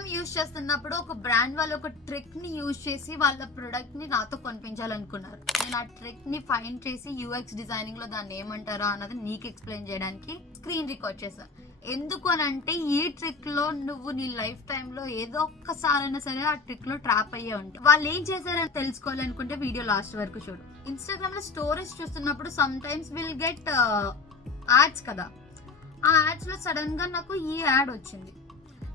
Instagram use చేస్తున్నప్పుడు ఒక brand వాళ్ళు ఒక ట్రిక్ ని యూజ్ చేసి వాళ్ళ ప్రొడక్ట్ ని నాతో కొనిపించాలనుకున్నారు. నేను ఆ ట్రిక్ ని ఫైండ్ చేసి యూఎక్స్ డిజైనింగ్ లో దాన్ని ఏమంటారో అన్నది నీకు ఎక్స్ప్లెయిన్ చేయడానికి స్క్రీన్ రికార్డ్ చేశాను. ఎందుకు అని అంటే ఈ ట్రిక్ లో నువ్వు నీ లైఫ్ టైమ్ లో ఏదో ఒక్కసారైనా సరే ఆ ట్రిక్ లో ట్రాప్ అయ్యే ఉంటావు. వాళ్ళు ఏం చేశారని తెలుసుకోవాలనుకుంటే వీడియో లాస్ట్ వరకు చూడు. ఇన్స్టాగ్రామ్ లో స్టోరీస్ చూస్తున్నప్పుడు some times will get ads కదా, ఆ యాడ్స్ లో సడన్ గా నాకు ఈ యాడ్ వచ్చింది.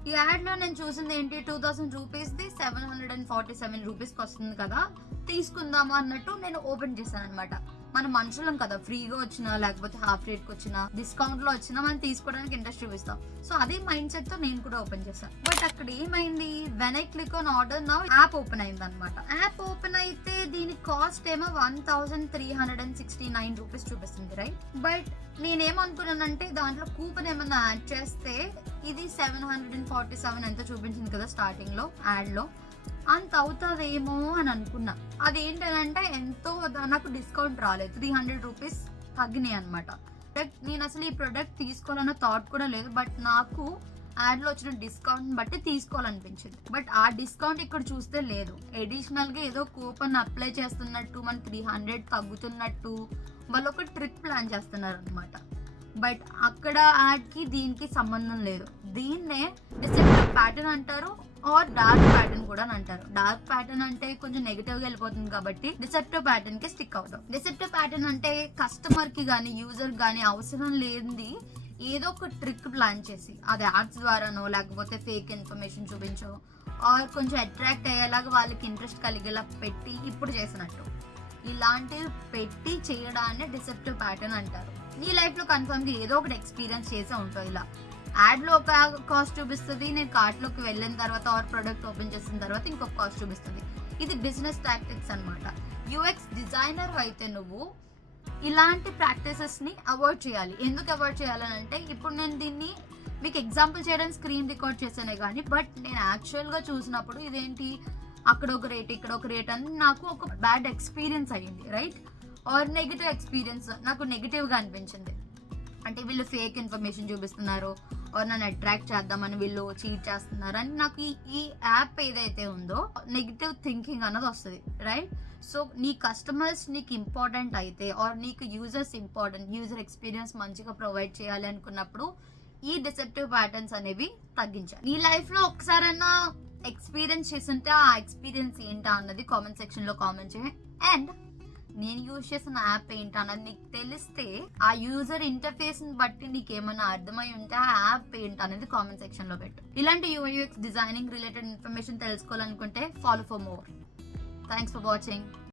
ఈ యాడ్ లో నేను చూసింది ఏంటి, 2000 రూపీస్ ది 747 రూపీస్కి వస్తుంది కదా, తీసుకుందాము అన్నట్టు నేను ఓపెన్ చేశాను అనమాట. మన మనుషులం కదా, ఫ్రీగా వచ్చినా లేకపోతే హాఫ్ రేట్కి వచ్చినా డిస్కౌంట్ లో వచ్చినా మనం తీసుకోవడానికి ఇంట్రెస్ట్ చూపిస్తాం. సో అదే మైండ్ సెట్ తో నేను కూడా ఓపెన్ చేశాను. బట్ అక్కడ ఏమైంది, when I click on order now app open అయింది అనమాట. యాప్ ఓపెన్ అయితే దీని కాస్ట్ ఏమో 1369 రూపీస్ చూపిస్తుంది, రైట్? బట్ నేనేమనుకున్నానంటే దాంట్లో కూపన్ ఏమన్నా యాడ్ చేస్తే ఇది 747 ఎంత చూపించింది కదా స్టార్టింగ్ లో యాడ్ లో, అంత అవుతుందేమో అని అనుకున్నా. అదేంటంటే ఎంతో నాకు డిస్కౌంట్ రాలేదు, 300 రూపీస్ తగ్గినాయి అనమాట. నేను అసలు ఈ ప్రొడక్ట్ తీసుకోవాలన్న థాట్ కూడా లేదు, బట్ నాకు యాడ్ లో వచ్చిన డిస్కౌంట్ బట్టి తీసుకోవాలనిపించింది. బట్ ఆ డిస్కౌంట్ ఇక్కడ చూస్తే లేదు. అడిషనల్ గా ఏదో కూపన్ అప్లై చేస్తున్నట్టు, మన 300 తగ్గుతున్నట్టు వాళ్ళు ఒక ట్రిక్ ప్లాన్ చేస్తున్నారు అనమాట. బట్ అక్కడ యాడ్ కి దీనికి సంబంధం లేదు. దీన్నే డిసెప్టివ్ ప్యాటర్న్ అంటారు, ఆర్ డార్క్ ప్యాటర్న్ కూడా అంటారు. డార్క్ ప్యాటర్న్ అంటే కొంచెం నెగిటివ్ గా వెళ్ళిపోతుంది కాబట్టి డిసెప్టివ్ ప్యాటర్న్ కి స్టిక్ అవుతాం. డిసెప్టివ్ ప్యాటర్న్ అంటే కస్టమర్ కి గానీ యూజర్ గానీ అవసరం లేనిది ఏదో ఒక ట్రిక్ ప్లాన్ చేసి, అది యాడ్స్ ద్వారానో లేకపోతే ఫేక్ ఇన్ఫర్మేషన్ చూపించో ఆర్ కొంచెం అట్రాక్ట్ అయ్యేలాగా వాళ్ళకి ఇంట్రెస్ట్ కలిగేలా పెట్టి ఇప్పుడు చేసినట్టు ఇలాంటివి పెట్టి చేయడాన్ని డిసెప్టివ్ ప్యాటర్న్ అంటారు. నీ లైఫ్ లో కన్ఫర్మ్ గా ఏదో ఒకటి ఎక్స్పీరియన్స్ చేసే ఉంటావు. ఇలా యాడ్ లో ఒక కాస్ట్ చూపిస్తుంది, నేను కార్ట్ లోకి వెళ్ళిన తర్వాత ఆర్ ప్రొడక్ట్ ఓపెన్ చేసిన తర్వాత ఇంకొక కాస్ట్ చూపిస్తుంది. ఇది బిజినెస్ టాక్టిక్స్ అనమాట. యూఎక్స్ డిజైనర్ అయితే నువ్వు ఇలాంటి ప్రాక్టీసెస్ ని అవాయిడ్ చేయాలి. ఎందుకు అవాయిడ్ చేయాలని అంటే, ఇప్పుడు నేను దీన్ని మీకు ఎగ్జాంపుల్ చేయడానికి స్క్రీన్ రికార్డ్ చేశానే కానీ, బట్ నేను యాక్చువల్ గా చూసినప్పుడు ఇదేంటి అక్కడ ఒక రేట్ ఇక్కడ ఒక రేట్ అని నాకు ఒక బ్యాడ్ ఎక్స్పీరియన్స్ అయ్యింది, రైట్? ఆర్ నెగిటివ్ ఎక్స్పీరియన్స్ నాకు నెగిటివ్ గా అనిపించింది. అంటే వీళ్ళు ఫేక్ ఇన్ఫర్మేషన్ చూపిస్తున్నారు, ఆర్ నన్ను అట్రాక్ట్ చేద్దామని వీళ్ళు చీట్ చేస్తున్నారు అని నాకు ఈ యాప్ ఏదైతే ఉందో నెగిటివ్ థింకింగ్ అన్నది వస్తుంది, రైట్? సో నీ కస్టమర్స్ నీకు ఇంపార్టెంట్ అయితే, ఆర్ నీకు యూజర్స్ ఇంపార్టెంట్, యూజర్ ఎక్స్పీరియన్స్ మంచిగా ప్రొవైడ్ చేయాలి అనుకున్నప్పుడు ఈ డిసెప్టివ్ ప్యాటర్న్స్ అనేవి తగ్గించాలి. నీ లైఫ్ లో ఒకసారైనా ఎక్స్పీరియన్స్ చేస్తుంటే ఆ ఎక్స్పీరియన్స్ ఏంటా అన్నది కామెంట్ సెక్షన్ లో కామెంట్ చేయండి. అండ్ నేను యూజ్ చేసిన యాప్ ఏంటన్నది నీకు తెలిస్తే, ఆ యూజర్ ఇంటర్ఫేస్ ని బట్టి నీకు ఏమైనా అర్థమై ఉంటే ఆ యాప్ ఏంటనేది కామెంట్ సెక్షన్ లో పెట్టు. ఇలాంటి యూఎక్స్ డిజైనింగ్ రిలేటెడ్ ఇన్ఫర్మేషన్ తెలుసుకోవాలనుకుంటే follow for more. Thanks for watching.